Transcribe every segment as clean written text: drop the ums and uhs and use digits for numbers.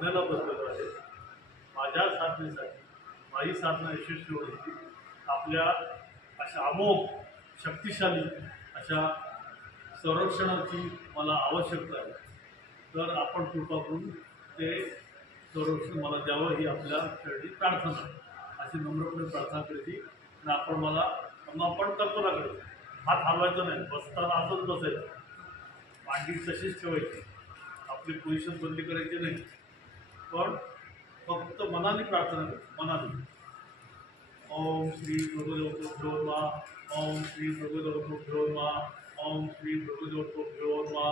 साधनेला बसलेलो आहे. माझ्या साधनेसाठी माझी साधना यशस्वी होण्याची आपल्या अशा अमोघ शक्तिशाली अशा संरक्षणाची मला आवश्यकता आहे. तर आपण कृपा करून ते संरक्षण मला द्यावं ही आपल्यासाठी प्रार्थना आहे. अशी नम्रपणे प्रार्थना करायची आणि आपण कल्पना करायची. हात हलवायचा नाही, बसताना असंच बसायचं, मांडी तशीच ठेवायची, आपली पोझिशन बदली करायची नाही, पण फक्त मनाने प्रार्थना करायची. मनाने ओम श्री भगवतो नमः, ओम श्री भगवतो नमः, ओम श्री भगवतो नमः.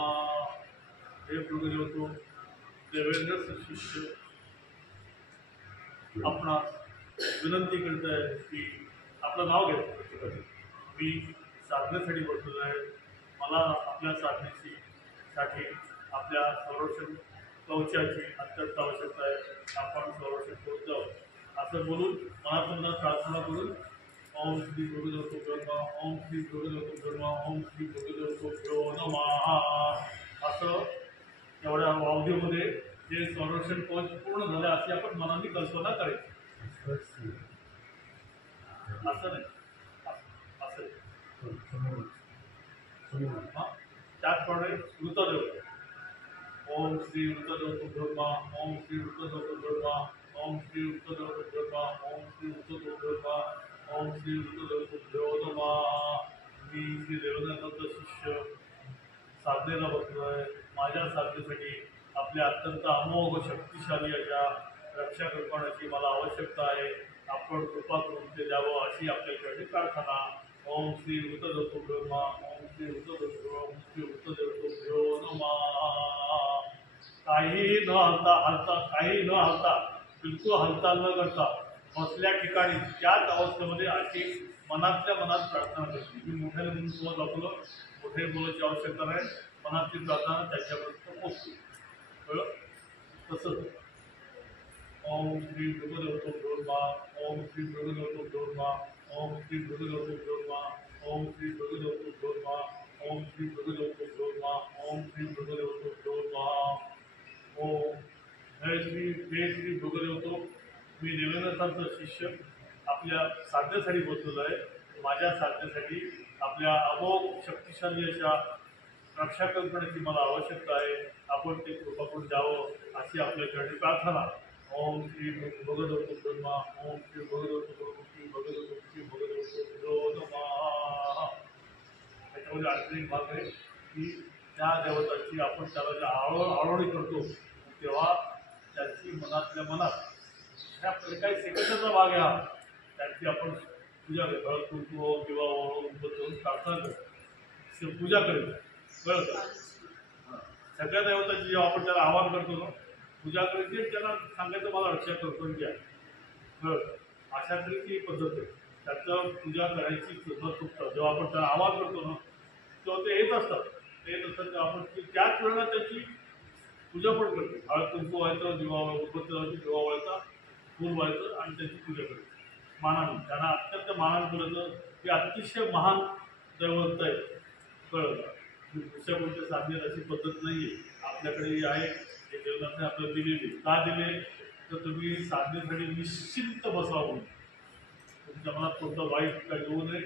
हे भगवतो देवेंद्र शिष्य आपणास विनंती करत आहे की आपलं नाव घ्यायचं. मी साधनेसाठी बसलेलो आहे. मला आपल्या साधनेसाठी आपल्या संरक्षण कवचाची अत्यंत आवश्यकता आहे. आपण संरक्षण करून जावं असं बोलून मनातून प्रार्थना करून ओम श्री भगवतो नमः, ओम श्री भगवतो नमः, ओम श्री भगवतो नमः असं एवढ्या अवधीमध्ये जे संरक्षण कवच पूर्ण झालं अशी आपण मनाने कल्पना करायची. असं नाही, असं त्याचप्रमाणे ऋतदेव ओम श्री ऋतदेव नमः, ओम श्री ऋतदेव नमः, ओम श्री ऋतदेव नमः, ओम श्री ऋतदेव नमः, ओम श्री ऋतदेव नमः. मी श्री देवेंद्रनाथ शिष्य साधनेला बसलो आहे. माझ्या साधनेसाठी आपल्या अत्यंत अमोघ शक्तिशाली अशा रक्षा करण्याची मला आवश्यकता आहे. आपण कृपा करून ते द्यावं अशी आपल्याकडे प्रार्थना. ओम श्री ऋतदेव नमः, ओम श्री ऋतदेव, ओम श्री ऋतदेव नमः. काही न हलता बिलकुल हालचाल न करता बसल्या ठिकाणी त्याच अवस्थेमध्ये अशी मनातल्या मनात प्रार्थना करते. मी मोठ्याने म्हणून तुम्हाला दाखवलं, मोठे बोलायची आवश्यकता नाही, मनातली प्रार्थना त्याच्यापर्यंत पोहोचते. कळलं? तसंच ओम श्री भगवतो नमः, ओम श्री भगवतो नमः, ओम श्री भगवतो नमः, ओम श्री भगवतो नमः, ओम श्री भगवतो नमः, ओम श्री भगवतो नमः. ओम जय श्री भगवतो. मी देवेंद्रनाथांचा शिष्य आपल्या साधनेसाठी बसलेलो आहे. माझ्या साधनेसाठी आपल्या अमोघ शक्तिशाली अशा रक्षा करण्याची मला आवश्यकता आहे. आपण ते कृपा करून द्यावं अशी आपल्याकडे प्रार्थना. ओम श्री भगवतो नमः, ओम श्री भगवतो नमः. त्याच्यामध्ये आणखी भाग आहे की त्या देवताची आपण त्याला ज्या आळवणी करतो तेव्हा त्यांची मनातल्या मनात ह्या काही सेकंदाचा भाग आहे हा, त्यांची आपण पूजा हळद कुंकू किंवा बसून प्रार्थना करतो, पूजा करायची. कळलं का? सगळ्या देवताची जेव्हा आपण त्याला आवाहन करतो ना, पूजा करायची, त्याला सांगायचं मला रक्षा करतो घ्या. कळलं? अशा तऱ्हेची पद्धत आहे. त्याचं पूजा करायची न चुकतं. जेव्हा आपण त्याला आवाहन करतो ना तेव्हा ते येत असतात तेव्हा आपण त्याच वेळेला त्याची पूजा पण करतो. हळद कुंकू व्हायचं, दिवा उदबत्ती व्हायची, दिवा व्हायचा, फूल व्हायचं आणि त्याची पूजा करायची मानाने. त्यांना अत्यंत मानाने करायचं. हे अतिशय महान दैवत आहे. कळलं का? दुसऱ्या कोणत्या साधनेत अशी पद्धत नाही आहे. आपल्याकडे आहे हे देवनाथने आपल्याला दिलेली. का दिले तर तुम्ही साधनेसाठी निश्चिंत बसावं. तुमच्या मनात कोणता वाईट काय येऊ नये.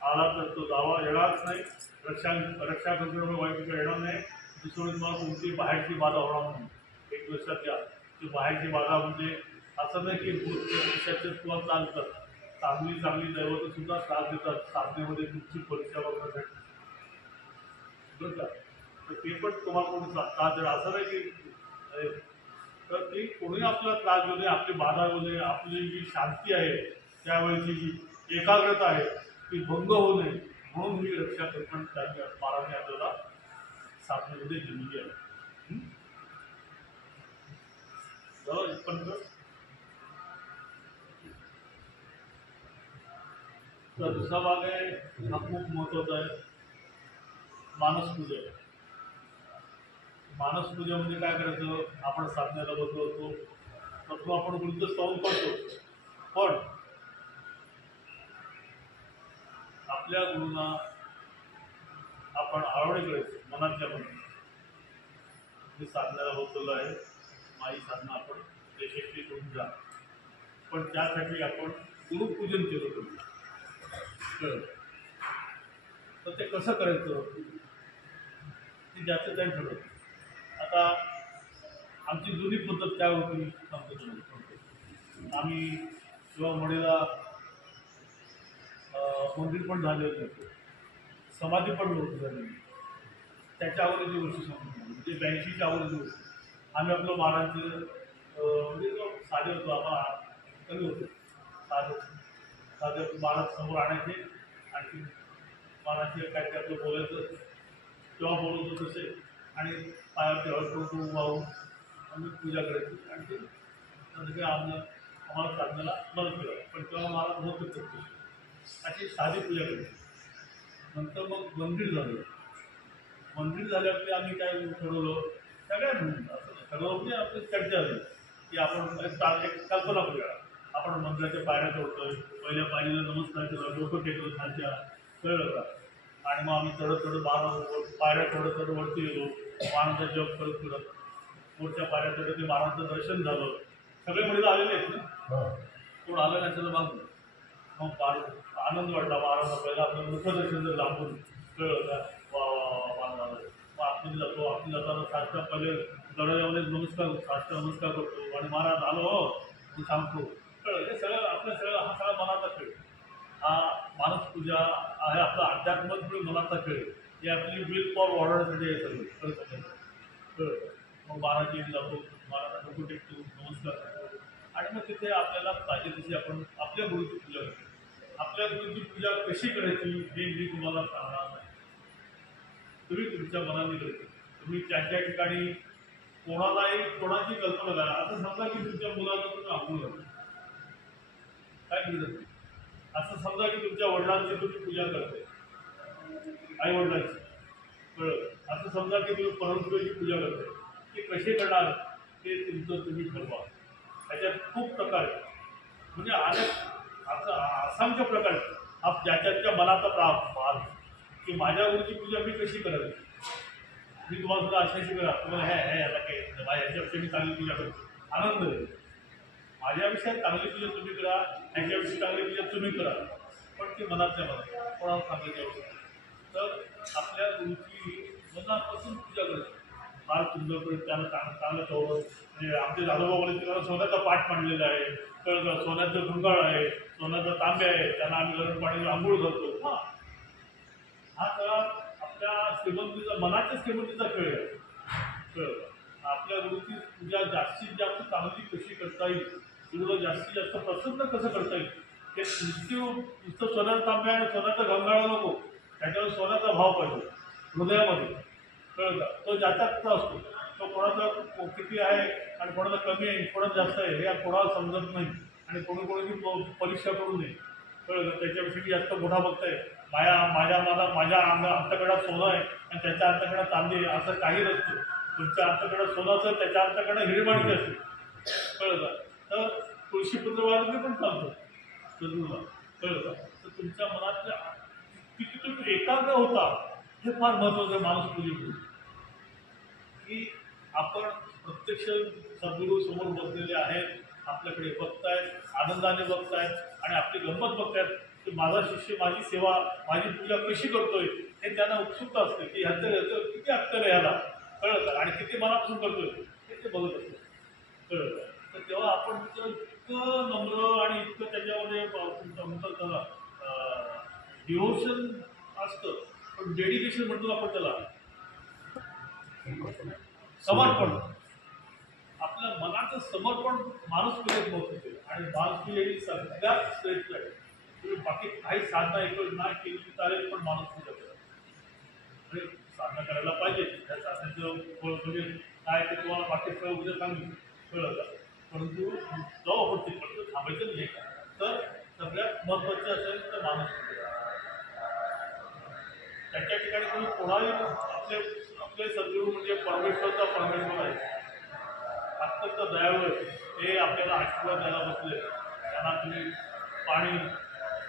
आला तर तो जावा, येणारच नाही. रक्षा करण्यामुळे वाईट काय येणार नाही. दुसरं तुम्हाला कोणती बाहेरची बाधा होणार नाही. एक लक्षात घ्या की बाहेरची बाधा म्हणजे असं नाही की भूतशाचे किंवा चालतात. चांगली दैवत सुद्धा त्रास देतात साधनेमध्ये तुमची परीक्षा बघण्यासाठी. बरं का? तर ते पण तुम्हाला कोणी त्रास देणार असं नाही की, तर ती कोणी आपल्याला त्रास देऊ नये, आपली बाधा होऊ नये, आपली जी शांती आहे त्यावेळेची जी एकाग्रता आहे ती भंग होऊ नये म्हणून ही रक्षा कल्पना त्यांनी महाराजांनी आपल्याला साधनेमध्ये दिलेली आहे. इथपर्यंत तर दुसरा भाग आहे हा खूप महत्त्वाचा आहे, मानसपूजा. मानसपूजा म्हणजे काय करायचं? आपण साधनेला बसलो होतो तर आपण वृद्ध स्तवन करतो, पण आपल्या गुरूंना आपण आळवणी करायची मनातल्या मनात. मी साधनेला बसलेलो आहे, माझी साधना आपण यशस्वी करून जा. पण त्यासाठी आपण गुरुपूजन केलं पाहिजे. तर ते कसं करायचं ते ज्याचं त्या ठरवतं. आता आमची जुनी पद्धत काय होती सांगतो. आम्ही शिवामढीला मंदिर पण झाले होते, समाधी पण नव्हती झालेली. त्याच्या अगोदरची गोष्टी सांगतो, म्हणजे 82च्या अगोदरची गोष्ट. आम्ही आपलं महाराजांचं म्हणजे साधे होतो, आम्हाला कमी होतो, साधं साधं महाराज समोर आणायचे. आणखी महाराजचे काय काय आपलं बोलायचं तेव्हा बोलत होतो तसे, आणि पायावरती हळद वाहून आम्ही पूजा करायची. आणि ते सगळे आम्हाला साधण्याला मदत केलं. पण तेव्हा महाराज होत होते अशी साधी पूजा करायची. नंतर मग मंदिर झालं. मंदिर झाल्यावरती आम्ही काय ठरवलं, सगळ्या असं ठरवलं म्हणजे आपली चर्चा झाली की आपण एक कल्पना करूया. आपण मंदिराच्या पायऱ्या चढतोय, पहिल्या पायरीला नमस्कार केला, डोकं टेकलं खालच्या, कळलं का. आणि मग आम्ही चढत चढत पायऱ्या चढत वरती गेलो. महाराजांचा जप करत करत वरच्या पायऱ्या चढत ते महाराजांचं दर्शन झालं. सगळे मंदिर आलेले आहेत ना, कोण आलं नाही त्याला मागून. मग आनंद वाटला महाराजांना. पहिला आपलं मुखदर्शन जर लांबून, कळलं का. मग आतमध्ये जातो. आतमध्ये जाताना साष्टांग पहिले दरवाजामध्ये नमस्कार करतो. आणि महाराज आलो हो मी सांगतो, कळलं. हे सगळं आपल्या हा सगळा मनाचा खेळ. हा मानस पूजा आहे, आपला अध्यात्मात मनाचा खेळ. ही आपली विल पॉवर वाढवण्यासाठी आहे सगळं, कळलं. मग महाराज जातो, महाराजांना डोकं टेकतो, नमस्कार करतो. आणि मग तिथे आपल्याला पाहिजे तशी आपण आपल्या गुरुची पूजा करतो. आपल्या गुरुची पूजा कशी करायची हे मी तुम्हाला सांगणार नाही. तुम्ही तुमच्या मनाने करतो. तुम्ही त्या ठिकाणी कोणाची कल्पना करा. असं समजा की तुमच्या मुलाला तुम्ही आंघोळ घालता, काय केलं. असं समजा की तुमच्या वडिलांची तुम्ही पूजा करते, आई वडिलांची, कळलं. असं समजा की तुम्ही परमपुरीची पूजा करते. ते कसे करणार ते तुमचं तुम्ही ठरवा. त्याच्यात खूप प्रकार आहेत, म्हणजे असं असंख्य प्रकार आहेत. ज्याच्या मनाचा भाग की माझ्या गुरुची पूजा मी कशी करावी. मी तुम्हाला सुद्धा अशाशी करा, तुम्हाला हे आता काही ह्याच्यापेक्षा मी चांगली पूजा करतो, आनंद आहे. माझ्याविषयी चांगली पूजा तुम्ही करा, ह्याच्याविषयी चांगली पूजा तुम्ही करा, पण ती मनातल्या मनात कोणाला सांगायची आवश्यक. तर आपल्या गुरुची मनापासून पूजा करायची. फार सुंदर करून त्याला चांगलं ठेवलं. म्हणजे आमचे दादोबाबाला त्याला सोन्याचा पाठ मांडलेला आहे, कळलं. सोन्याचं गुंगाळ आहे, सोन्याचा तांबे आहे, त्यांना आम्ही गरम पाणी आंघोळ करतो. हा सगळा आपल्या श्रीमंतीचा, मनाच्या श्रीमंतीचा खेळ आहे, कळलं. आपल्या गुरुची पूजा जास्तीत जास्त चांगली कशी करता येईल, गुरुला जास्तीत जास्त प्रसन्न कसं करता येईल, ते नुसतं सोन्याचा तांबे आणि सोन्याचा गंगाळ नको, त्याच्यावर सोन्याचा भाव पाहिजे हृदयामध्ये, कळलं. तो ज्याच्यात असतो, तो कोणाचा किती आहे आणि कोणाचा कमी आहे, कोणाचा जास्त आहे हे कोणाला समजत नाही. आणि कोणी परीक्षा करू नये, कळलं. त्याच्याविषयी जास्त मोठा बघताय. माझ्या अंतकडात सोनं आहे आणि त्याच्या अंतकडात चांदी आहे असं काही नसतं. तुमच्या अंतकडात सोनं असेल, त्याच्या अंतकडात हिरेमाणिक असते, कळलं. तर तुळशीपत्र वाजवणे पण चालतं सद्गुरूला, कळलं. तर तुमच्या मनातल्या किती तुम्ही एकाग्र होता हे फार महत्त्वाचं आहे माणूस पूजेमध्ये. की आपण प्रत्यक्ष सद्गुरू समोर बसलेले आहेत, आपल्याकडे बघतायत, आनंदाने बघतायत आणि आपली गंमत बघतायत की माझा शिष्य माझी सेवा, माझी पूजा कशी करतोय हे त्यांना उत्सुकता असते की ह्याचं किती अक्कल आहे ह्याला, कळलं. आणि किती मनापासून करतोय हे ते बघत असतं, कळलं. तर तेव्हा आपण इतकं नम्र आणि इतकं त्याच्यामध्ये म्हणतात त्याला डिव्होशन असतं, पण डेडिकेशन म्हणतो आपण त्याला, समर्पण. आपल्या मनाचं समर्पण माणूस पूजेत महत्वाचं आहे. आणि माणूस पूजा ही सगळ्यात श्रेष्ठ आहे. तुम्ही बाकी काही साधना एकच नाही केली चालेल, पण माणूस पूजा करा. म्हणजे साधना करायला पाहिजे. त्या साधनेचं फळ म्हणजे काय ते तुम्हाला बाकी सगळं उद्या सांगू, कळलं का. परंतु जाऊ आपण तिकडचं थांबायचं नाही का. तर सगळ्यात महत्त्वाचं असेल तर माणूस पूजा. त्याच्या ठिकाणी तुम्ही कोणाही आपले सद्गुरू म्हणजे परमेश्वर आहे, अत्यंत दयाळू आहे. ते आपल्याला आशीर्वाद द्यायला बसले. त्यांना तुम्ही पाणी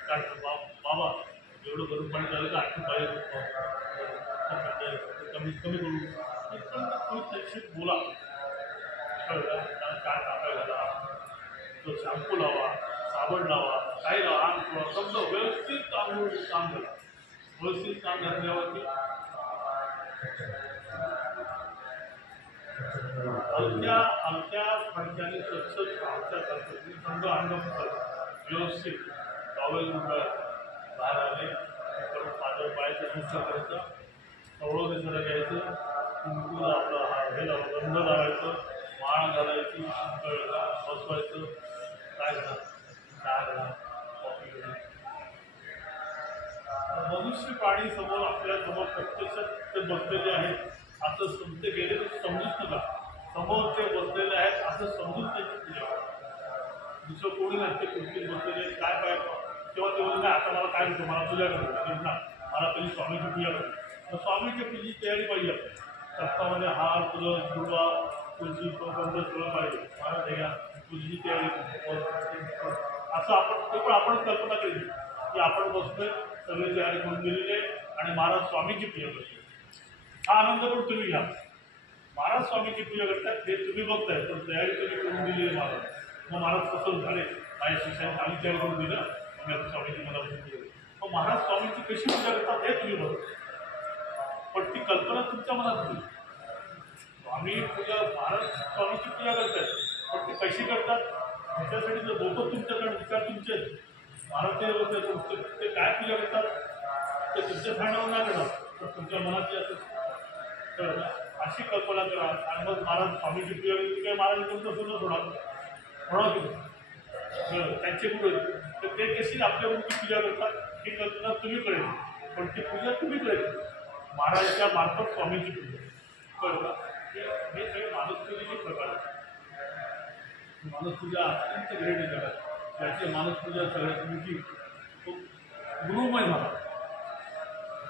काढतो, बाबा एवढं गरम पाणी झालं तर आणखी पाहिजे कमीत कमी करू, तुम्ही त्याशी बोला. कळलं त्याला चार कापड्या घाला, तो शॅम्पू लावा, साबण लावा, काही लावा, अंग ठेवा, समजा व्यवस्थित आंघोळ काम करा. व्यवस्थित काम घातल्यावरती हलक्या हलक्या फडक्याने स्वच्छ हातच्या करतो समजा अंग व्यवस्थित टॉवेल बाहेर आले परत पातळ पायाचं नुसतं करायचं, कवळं दिसायला घ्यायचं, कुंकूला आपलं हे लावलं, गंध लावायचं, माळ घालायची, कळला बसवायचं, काय घाला, चहा घाला, कॉफी घाला. मनुष्य प्राणी समोर आपल्या समोर प्रत्यक्षात ते बसलेले आहेत असं ते गेले तर समजूच नका. समोर ते बसलेले आहेत असं समजून त्यांची पूजा करा. दुसरं कोणी नाही, ते कुठलीच बसलेले काय पाहिजे तेव्हा ते बोलले आता मला काय होतं, मला पूजा करायची ना, मला पहिली स्वामीची पूजा करायची. तर स्वामीच्या पूजेची तयारी पाहिजे आपल्या रक्तामध्ये हार फुलं दुर्वा तुळशी पंच सगळं पाहिजे. मला घ्या पूजेची तयारी असं आपण ते पण आपण कल्पना केली की आपण बसतोय सगळे तयारी करून दिलेले आणि महाराज स्वामीची पूजा करतो. हा आनंद पण तुम्ही घ्या. महाराज स्वामीची पूजा करतात हे तुम्ही बघताय पण तयारी तुम्ही करून दिली आहे महाराज. मग महाराज कसं झाले माझ्या शिष्याने चांगली तयारी करून दिलं मी आता स्वामीची मला पूजा केली. मग महाराज स्वामीची कशी पूजा करतात हे तुम्ही बघता पण ती कल्पना तुमच्या मनात नाही. स्वामी पूजा महाराज स्वामीची पूजा करतात पण ती कशी करतात त्याच्यासाठी जर लोक तुमच्याकडे विचार तुमचे महाराज ते काय पूजा करतात ते तुमच्या सांगण्यावर नाही करणार तर तुमच्या मनात जे असं अशी कल्पना करा आणि मग महाराज स्वामीची पूजा केली काय महाराज तुमचं सुद्धा होणार की त्यांचे गुरु तर ते कशी आपल्या गुरुची पूजा करतात ही कल्पना तुम्ही कळेल पण ती पूजा तुम्ही कळेल महाराजांच्या मार्फत स्वामीची पूजा कळलं. हे सगळे मानसपूजेचे प्रकार आहेत. मानसपूजा अत्यंत ग्रेट आहे. त्याची मानसपूजा सगळ्यात मोठी तो गुरुमय झाला.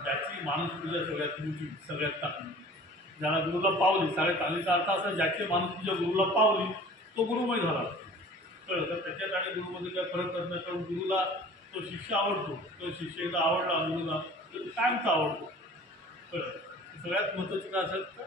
ज्याची मानसपूजा सगळ्यात मोठी सगळ्यात चांगली ज्याला गुरुला पावली सगळ्यात चांगलीचा अर्थ असा ज्याची मानसपूजा गुरुला पावली तो गुरुमय झाला. कळलं तर त्याच्यात आणि गुरुमध्ये काय फरक करत नाही कारण गुरुला तो शिष्य आवडतो. तो शिष्य एकदा आवडला गुरुला तर तो कायमचा आवडतो. कळलं सगळ्यात महत्त्वाचं काय असेल तर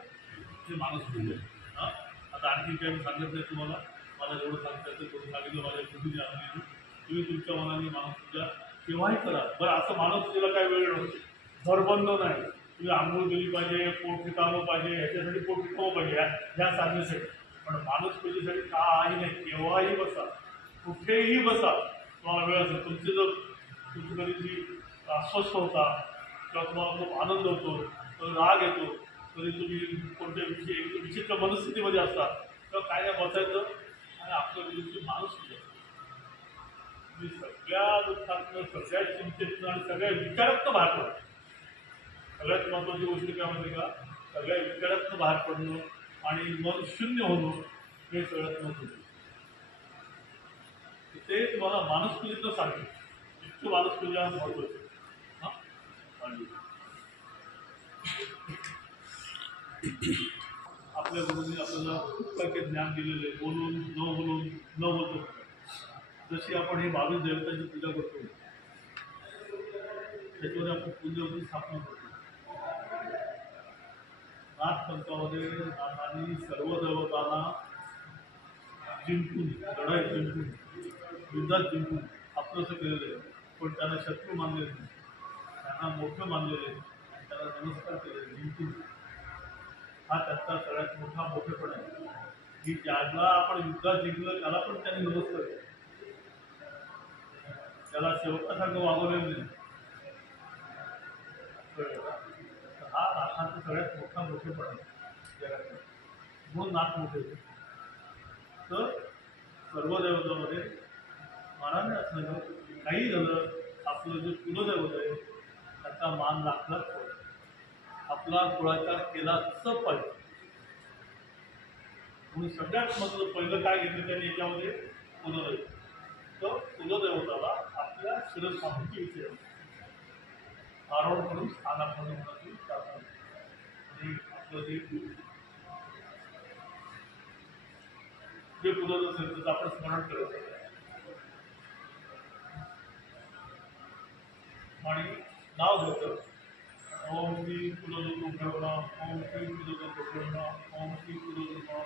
ते मानसपूजा. हां आता आणखी काही मी सांगत नाही तुम्हाला मला जेवढं सांगता येतं तेवढं सांगितलं माझ्या बुद्धीने आणलेली. तुम्ही तुमच्या मनाने मानसपूजा केव्हाही करा. बरं असं मानसपूजेला काय वेळ नव्हते भरबंद नाही. तुम्ही आंघोळ केली पाहिजे पोट रिकामं पाहिजे ह्याच्यासाठी पोट रिकामं पाहिजे ह्या साधण्यासाठी पण मानसपूजेसाठी काही नाही. केव्हाही बसा कुठेही बसा तुम्हाला वेळ असेल. तुमचे जर तुमची कधी जी अस्वस्थ होता किंवा तुम्हाला खूप आनंद होतो तर राग येतो तरी तुम्ही कोणत्या विचित्र मनस्थितीमध्ये असता तेव्हा काय नाही बसायचं आणि आपल्या गुरुची मानसपूजा तुम्ही सगळ्या दुःखातनं सगळ्या चिंतेतनं आणि सगळ्या विचारातनं बाहेर पडतो. सगळ्यात महत्त्वाची गोष्ट काय माहिती का सगळ्या विचारातनं बाहेर पडणं आणि मन शून्य होणं हे सगळ्यात महत्त्वाचं. ते तुम्हाला मानसपूजेतनं सांगेल इतकं मानसपूजा महत्त्वाचं. आपल्या गुरुंनी आपल्याला खूप काही ज्ञान दिलेलं आहे बोलून न बोलून न बोलतो. जशी आपण हे 22 देवतांची पूजा करतो त्याच्यामध्ये आपण पूजेची स्थापना करतो. नाथपंथामध्ये नाथांनी सर्व देवतांना जिंकून लढाई जिंकून युद्धात जिंकून आपलंसं केलेलं आहे पण त्यांना शत्रू मानलेले नाही. त्यांना मोठं मानलेले त्याला नमस्कार केलेले जिंकून हा त्यांचा सगळ्यात मोठेपण आहे की ज्याला आपण युद्धात जिंकलं त्याला पण त्यांनी नमस्कार केला. त्याला सेवकासारखं वागवलेलं नाही. हा नाथांचा सगळ्यात मोठेपण आहे जगात म्हणून नाथ मोठे होते. तर सर्व देवतामध्ये मानाने असलं काही झालं आपलं जे कुलदैवत आहे त्याचा मान राखलाच पाहिजे. आपला कुळाचार केलाच पाहिजे. म्हणून सगळ्यात महत्त्वाचं पहिलं काय घेतलं त्यांनी याच्यामध्ये कुलदैवत. तर कुलदैवताला आपल्या शिरस्थानाची विचार आरोहण करून स्थानापन्न होण्याची प्रार्थना आणि आपलं जे कुलदैवत असेल त्याचं आपण स्मरण करायचं आणि नाव घ्यायचं. ओम श्री कुलदेव नमः. ओम श्री कुलदेव नमः. ओम श्री कुलदेव नमः.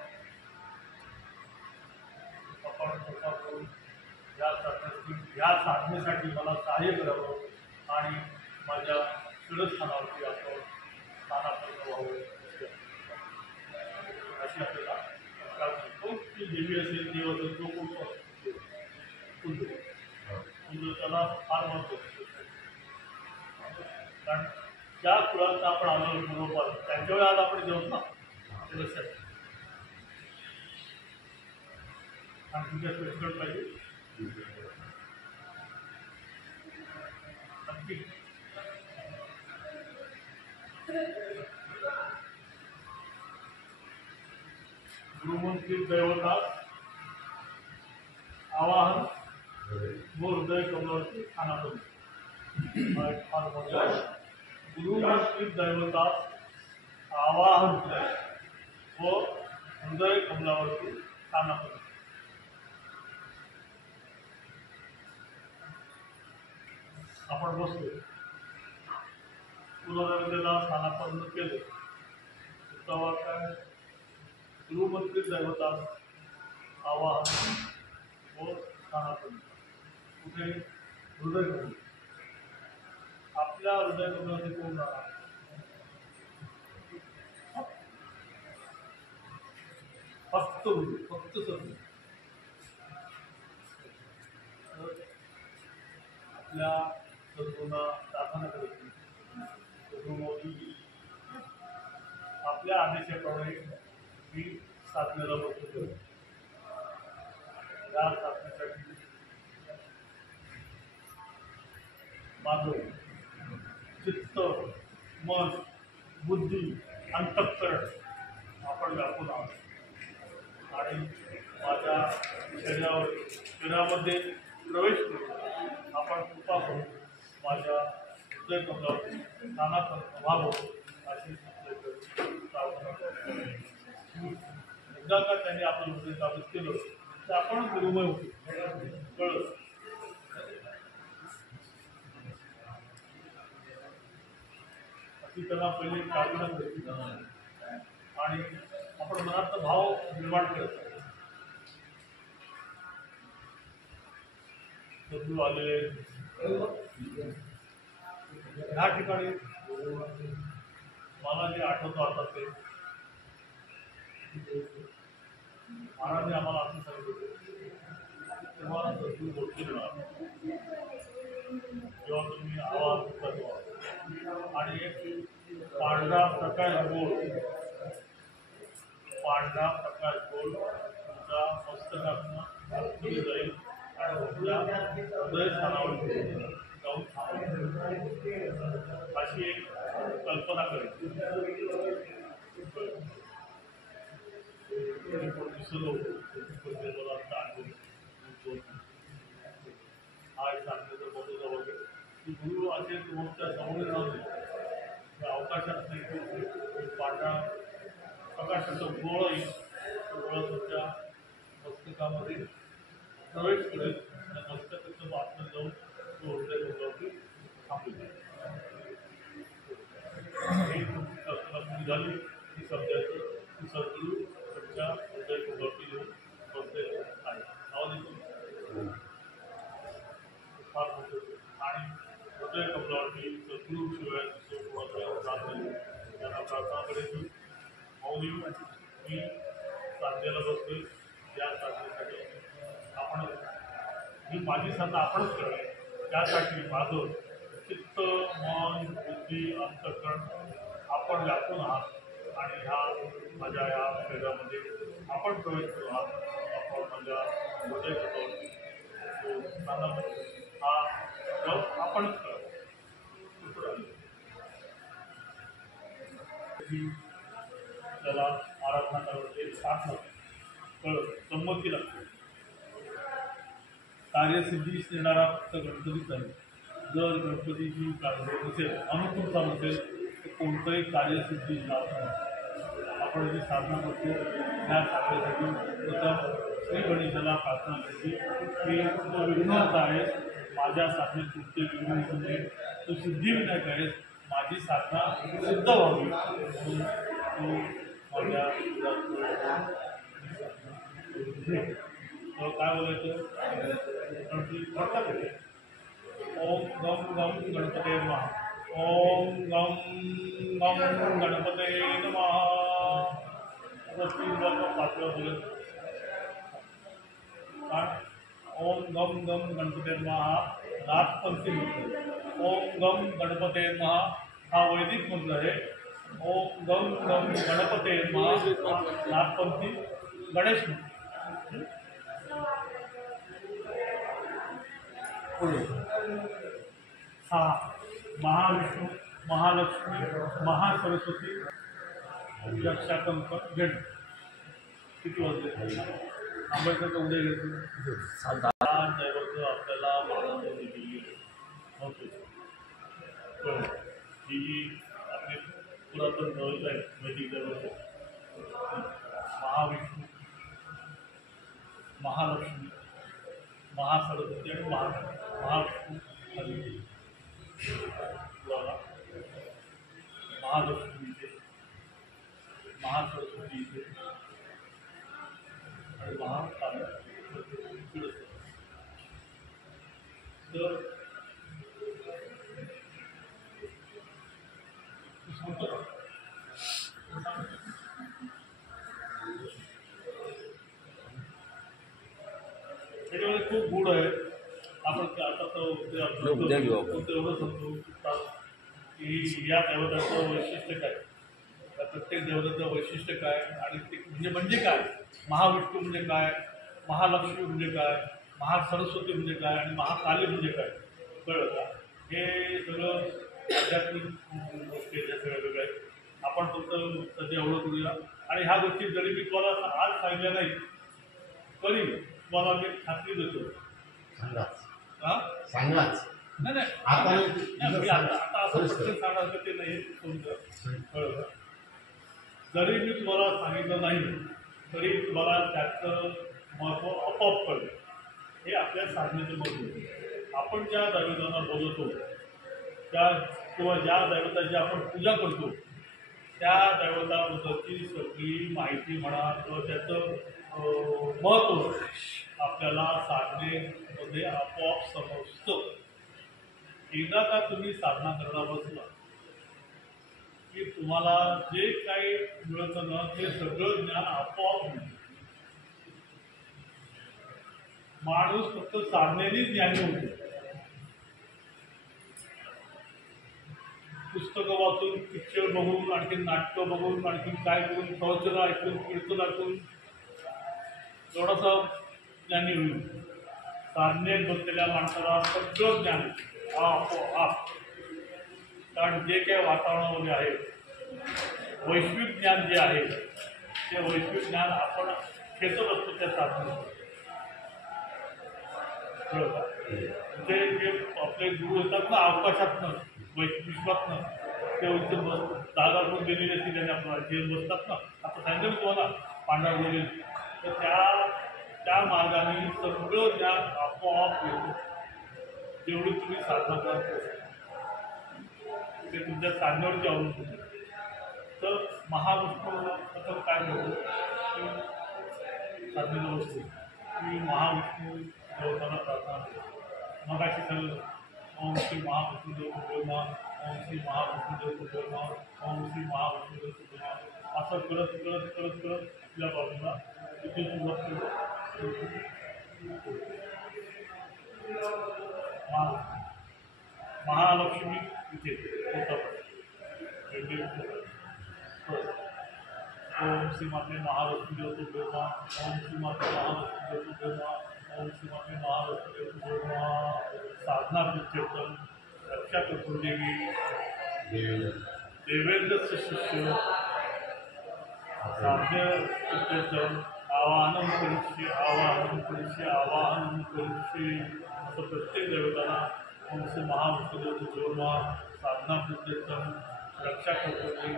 या साधनेसाठी मला सहाय्य करावं आणि माझ्या शिरस्थानावरती आपण स्थानापन्न व्हावं अशी आपल्याला प्रार्थना. ती देवी असेल, देव असेल, तो कोण कुंड त्याला फार महत्व असतं. कारण त्या कुळात आपण आलो बरोबर त्यांच्या वेळी आज आपण जेवत ना ते लक्षात. आणि तुमच्या स्पेशल पाहिजे नक्की. गुरुमंत्री दैवता आवाहन व हृदय कमलावरती स्थानापन्न. फार मोठा गुरुमंत्री दैवता आवाहन व हृदय कमलावरती स्थानापन्न. आपण बसतो कुलदेवतेला स्थानापन्न केलं तेव्हा काय गुरुमंत्री दैवता आवाहन व स्थानापन्न. कुठे हृदय कमल. आपल्या हृदय कमलाचे कोण राहणार? फक्त हृदय, फक्त सत्य. आपल्या सद्गुणा प्रार्थना करत सद्गुणोदी आपल्या आदेशाप्रमाणे मी साधनेला बसतो. या साधनेसाठी माझं चित्त, मन, बुद्धी, अंतःकरण आपण व्यापून आहोत आणि माझ्या शरीरामध्ये प्रवेश करून आपण कृपा करून माझ्या हृदय कमलावरती स्थानापन्न व्हावं अशी प्रार्थना करतो. एकदा का त्यांनी आपलं हृदय स्थापित केलं तर आपण गुरुमय होतो. कळलं? अशी त्यांना पहिले काळजी करायची आणि आपण मनात भाव निर्माण करत सद्गुरू आलेले ह्या ठिकाणी मला जे आठवतं आता ते महाराजांनी आम्हाला असं सांगितलं तेव्हा सद्गुरू गोष्टी मिळाला जेव्हा तुम्ही आवाज करतो आणि एक पांढरा प्रकाश गोल तुमच्या मस्तकातनं तुम्ही जाईल आणि तुमच्या हृदय स्थानावर जाऊन अशी एक कल्पना करायची. हा एक सांगण्याचा बदल वगैरे की गुरु असे तुमच्या समोर राहून अवकाशात नाही पांढरा प्रकाशाचा गोळ येईल. तो गोळा तुमच्या मस्तकामध्ये प्रवेश करेल आणि मस्तकाचं बातमी जाऊन तो हृदय कमलावरती थांबेल. ही तुमची कल्पना पूर्ण झाली की समजायचं की सद्गुरू तुमच्या हृदय कमलावरती येऊन बसलेले आहे. फार मोठं आणि हृदय कमलावरती सद्गुरू शिवाय त्यांना प्रार्थना करायची. मौली मी साधनेला बसतोय. या साधनेसाठी आपण ही माझी साधना आपणच करावी. त्यासाठी माझं चित्त, मन, बुद्धी, अंतःकरण आपण व्यापून आहात आणि ह्या माझ्या या शरीरामध्ये आपण प्रवेश करू आहात. आपण माझ्या हृदय कमलावरती तो स्थानामध्ये हा जप आपणच करावा. त्याला आराधना करायची साथ लागते, संमती लागते. कार्यसिद्धीस येणारा फक्त गणपतीच आहे. जर गणपतीची काळजी नसेल, अनुकूलता नसेल तर कोणतंही कार्यसिद्धी जात नाही. आपण जी साधना करतो ह्या साधनेसाठी प्रथम श्री गणेशाला प्रार्थना करायची की तो विघ्नहर्ता आहेस, माझ्या साधनेत कुठचे विघ्न होऊ नये. तू सिद्धिविनायक आहेस, माझी साधना सिद्ध व्हावी म्हणून तो माझ्या काय बोलायचं ओम गम गम गणपते नमः। ओम गम गम गणपते नमः। ओम गम गम गणपते नमः नाथपंथी मंत्र। ओम गम गणपते नमः हा वैदिक मंत्र आहे। ओम गम गम गणपते नमः नाथपंथी गणेश मंत्र। हा महाविष्णू महालक्ष्मी महासरस्वती रक्षाकंकर गण किती वाजले आंबेडकर उद्या घेतो दैवत आपल्याला मानवता दिली होते। ही जी आपली पुरातन दैवत आहे वैदिक दैवत महाविष्णू महालक्ष्मी महासरस्वती आणि महाविष्णू महालक्ष्मी इथे महासरस्वती इथे आणि महाकाल तर त्याच्यामध्ये खूप गुण आहे। आपण आता एवढं समजू की या देवताचं वैशिष्ट्य काय, त्या प्रत्येक देवताचं वैशिष्ट्य काय आणि ते म्हणजे काय, महाविष्णू म्हणजे काय, महालक्ष्मी म्हणजे काय, महासरस्वती म्हणजे काय आणि महाकाली म्हणजे काय कळलं का? हे सगळं आध्यात्मिक गोष्टी आहेत, सगळ्या वेगळ्या आहेत। आपण फक्त सध्या एवढं करूया आणि ह्या गोष्टी जरी मी तुम्हाला आज सांगितल्या नाही तरी तुम्हाला मी खात्री देतो सांगाच नाही नाही आता आता असं पटकन सांगायचं ते नाही कळलं। जरी मी तुम्हाला सांगितलं नाही तरी तुम्हाला त्याचं महत्त्व आपोआप कळलं। हे आपल्या साधनेचं महत्त्व आहे। आपण ज्या दैवतांना बोलवतो त्या किंवा ज्या दैवताची आपण पूजा करतो त्या दैवताबद्दलची सगळी माहिती म्हणा किंवा त्याचं महत्त्व आपल्याला साधनेमध्ये आपोआप समजतं। एकदा का तुम्ही साधना करायला बसला की तुम्हाला जे काही मिळतं ना ते सगळं ज्ञान आपोआप मिळतं। माणूस फक्त साधनेनेच ज्ञानी होतो। पुस्तकं वाचून पिक्चर बघून आणखी नाटकं बघून आणखी काय करून प्रवचनं ऐकून कीर्तन ऐकून थोडासा ज्ञानी होईल। साधनेत बसलेल्या माणसाला सगळं ज्ञान आपोआप, कारण जे काही वातावरणामध्ये आहे वैश्विक ज्ञान जे आहे ते वैश्विक ज्ञान आपण खेचत असतो त्या साधनेत। ते जे आपले गुरु येतात ना अवकाशातनं विश्वातनं ते जागा करून दिलेली असते त्यांनी आपल्याला जे बसतात ना आता सांगितलं तुम्हाला पांढरा बोलेल तर त्या मार्गाने सगळं ज्ञान आपोआप येतं। जेवढी तुम्ही साधना करत ते तुमच्या साधनेवरती अवलंबून आहे। तर महाविष्णू काय करतो की साधनेला बसतो की महाविष्णू देवताला प्रार्थना करतो। मग अशी सांगितलं ओम श्री महाविष्णू देव नमः, ओम श्री महाविष्णू देव नमः, ओम श्री महाविष्णू देव नमः असं करत करत करत करत आपल्या बाजूला इथे सुरुवात करतो। महालक्ष्मी इथे होता ओम श्री माते महालक्ष्मी देव नमः, ओम श्री माते महालक्ष्मी देव नमः, ओम श्री माते महालक्ष्मी देव नमः। साधना प्रत्यक्षम रक्षा देवी देवेंद्र शिष्य साध्य प्रत्यक्षम आवाहन करिष्ये असं प्रत्येक देवतांना ओम श्री महाविष्णू देव नमः साधना प्रत्यक्षम रक्षा करते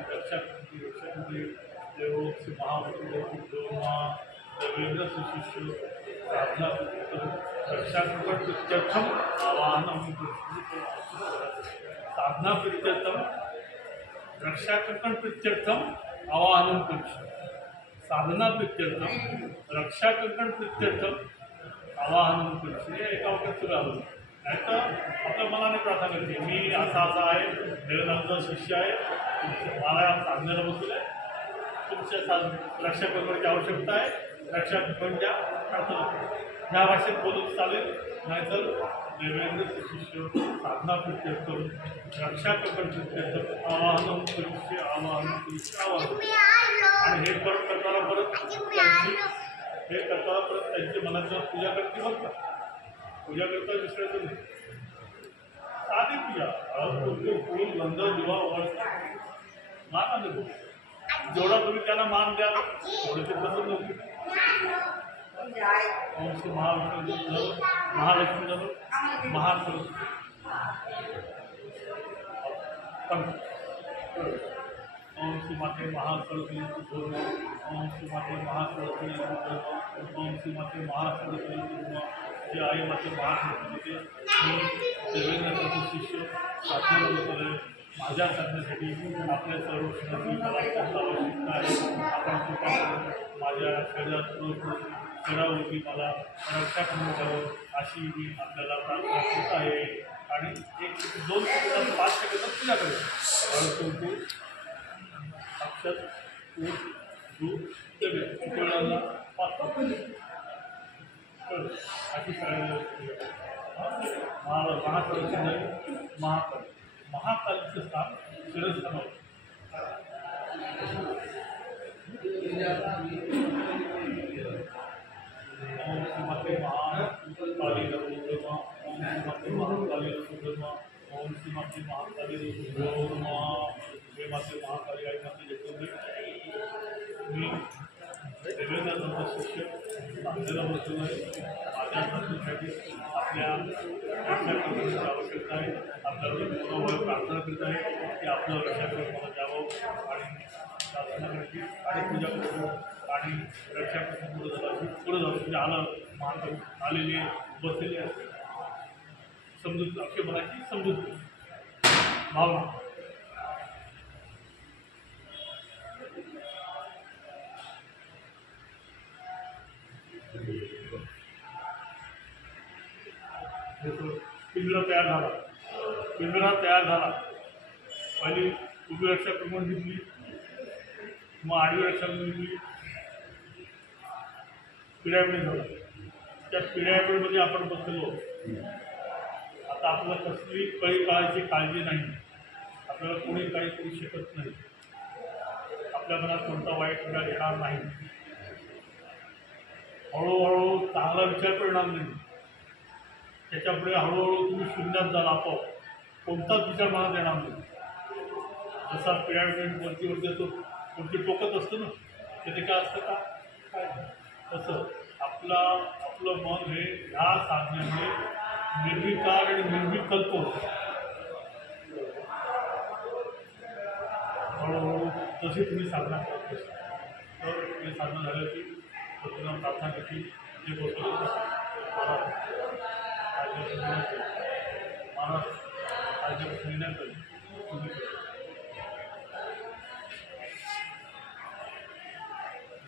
देव श्री महाविष्णू देव नमः देवेंद्र शिष्य साधना रक्षा प्रत्यक्षम आवाहन साधना प्रत्यक्षम रक्षा प्रत्यक्षम आवाहन करिष्ये साधना प्रत्यक्षम रक्षा प्रत्यक्षम आवाहन करू हे एका वाक्यात सगळं आलं नाही तर आपल्या मनाने प्रार्थना करते मी असा आहे देवनाथचा शिष्य आहे मला सांगण्याला बसलं आहे तुमच्या रक्षा करण्याची आवश्यकता आहे रक्षा करणच्या प्रार्थना ह्या भाषेत बोलून चालेल नाहीतर देवेंद्र शिष्य साधना प्रत्येक करून रक्षा प्रत्येक आवाहन करूचे आवाहन आणि हे करताना परत त्यांची मनाची पूजा करते बघता पूजा करता विसरायचं नाही साधी पूजा फूल गंध दिवा वगैरे मान आले जेवढा तुम्ही त्यांना मान द्या तेवढे ते प्रसन्न होतील ओम श्री महाविष्णू महालक्ष्मी झालं महासरस्वती ओम श्री माते महासरस्वती ओम श्री माते महासरस्वती ओम श्री माते महासरस्वती जे आई माते महासरस्वती मी देवेंद्राचे शिष्य साधना बसवले माझ्या साधण्यासाठी आपल्या संरक्षणाची मला खूप आवश्यकता आहे आपण कृपा करून माझ्या शरीरावरती मला रक्षा करून द्यावं अशी मी आपल्याला प्रार्थना करत आहे आणि 1-2 सेकंदात 5 सेकंदात पूजा करेल अक्षर ऊस दूध सगळे उकळण्याला 5 अशी महाकाल महाकालीचं स्थान शिरस्थान ओम श्रीमते महाकाली रुद्रमा ओम श्रीमते महाकाली रुद्रमा ओम श्रीमते महाकाली रुद्रमा श्रीमते महाकाली आई माते जगदंबे मी देवेंद्राचा शिष्य आपल्याला बसवलं आहे माझ्या साधनेसाठी आपल्या रक्षा करण्याची आवश्यकता आहे आपल्याला प्रार्थना करत आहे की आपलं रक्षा करून मला द्यावं आणि प्रार्थना करायची आणि पूजा करू आणि रक्षा करून पुढे जाऊ म्हणजे आलं महान आलेले बसलेले असते समजूत अक्षय मनाची समजूत भावना पिंजरा तयार झाला पहिली उभी रक्षा क्रमण घेतली मग आडवी रक्षा घेतली पिरॅमिड झाला त्या पिरॅमिडमध्ये आपण बसलो आता आपल्याला कसली कळी काळाची काळजी नाही आपल्याला कोणी काही करू शकत नाही आपल्या मनात कोणता वाईट विचार येणार नाही हळूहळू चांगला विचार करणार नाही त्याच्यापुढे हळूहळू तुम्ही शून्यात जाल आपोआप कोणताच विचार मनात येणार नाही जसा पिरॅमिड वरती येतो कोणती टोकत असतं ना ते काय असतं का काय तसं आपलं मन हे ह्या साधनेमुळे निर्विकार आणि निर्विकल्प होतं हळूहळू तशी तुम्ही साधना करत असता तर हे साधना झालं की तुम्हाला प्रार्थना केली जे बसवलं महाराज आजपासून येण्यात आली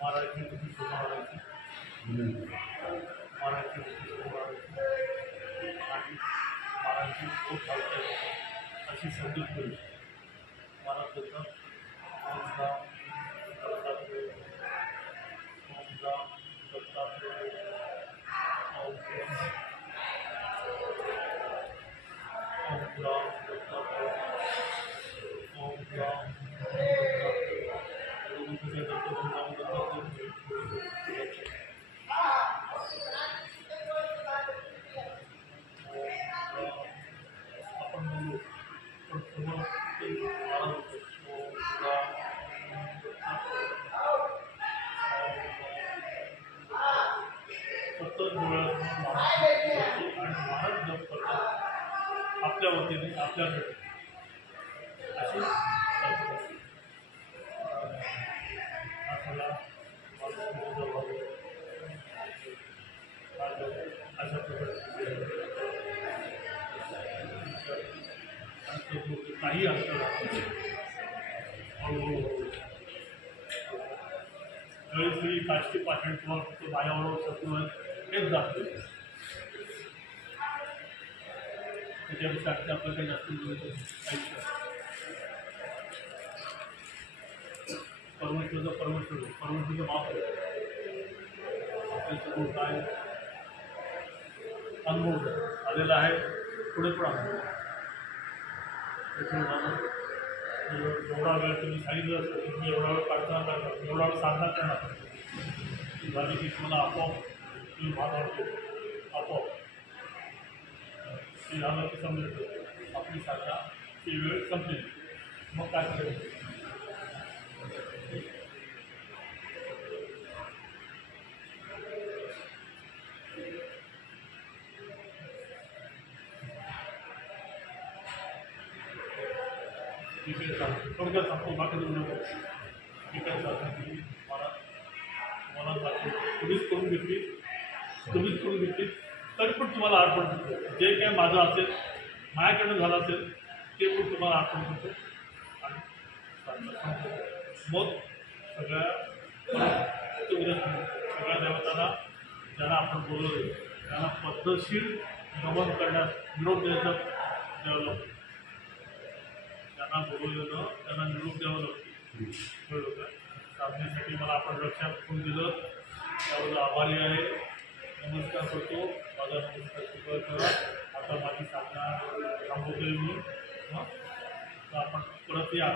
महाराजची बुद्धी सोडायची महाराजची बुद्धी सोडायची आणि महाराजची खूप चालते अशी समजूत करू महाराज दत्ता दत्तात्रय आपल्या वतीने आपल्यासाठी अशी अशा प्रकारचे काही अडचण हळूहळू गळीतली काष्टी पाठण किंवा फक्त माझ्याबरोबर शत्रू आहेत हेच जाते त्याच्यापेक्षा आणखी आपल्याला काही जास्त मिळतं आयुष्यात. परमेश्वरचं माफ आहे. आपल्यासमोर काय अनुभव आलेला आहे पुढे पण अनुभव एवढा वेळ तुम्ही सांगितलं असतं तुम्ही एवढा वेळ प्रार्थना करणार, एवढा वेळ साधना करणार झाली की तुम्हाला आपोआप तुम्ही भाग वाटतो. आपोआप ते झालं की समजतं आपली साधना ती वेळ संपली. मग काय करायचं? ठीक आहे, सांगतो थोडक्यात सांगतो बाकी नको. ठीक आहे, सांगतो मला सांगतो तुम्हीच करून घेतली तरी पण तुम्हाला अर्पण करतो. जे काय माझं असेल माझ्याकडनं झालं असेल ते पण तुम्हाला अर्पण करतो आणि सांगतो. मग सगळ्या देवतांना ज्यांना आपण बोलवलं त्यांना पद्धतशीर नमन करण्यास निरोप द्यायचा द्यावं लागतो. त्यांना बोलवलेलं त्यांना निरोप द्यावं लागतो. कळलं का? साधनेसाठी मला आपण रक्षा करून दिलं त्याबद्दल आभारी आहे. नमस्कार करतो. माझा नमस्कार स्वीकार करा. आता माझी साधना थांबवतोय मी. तर आपण परत या.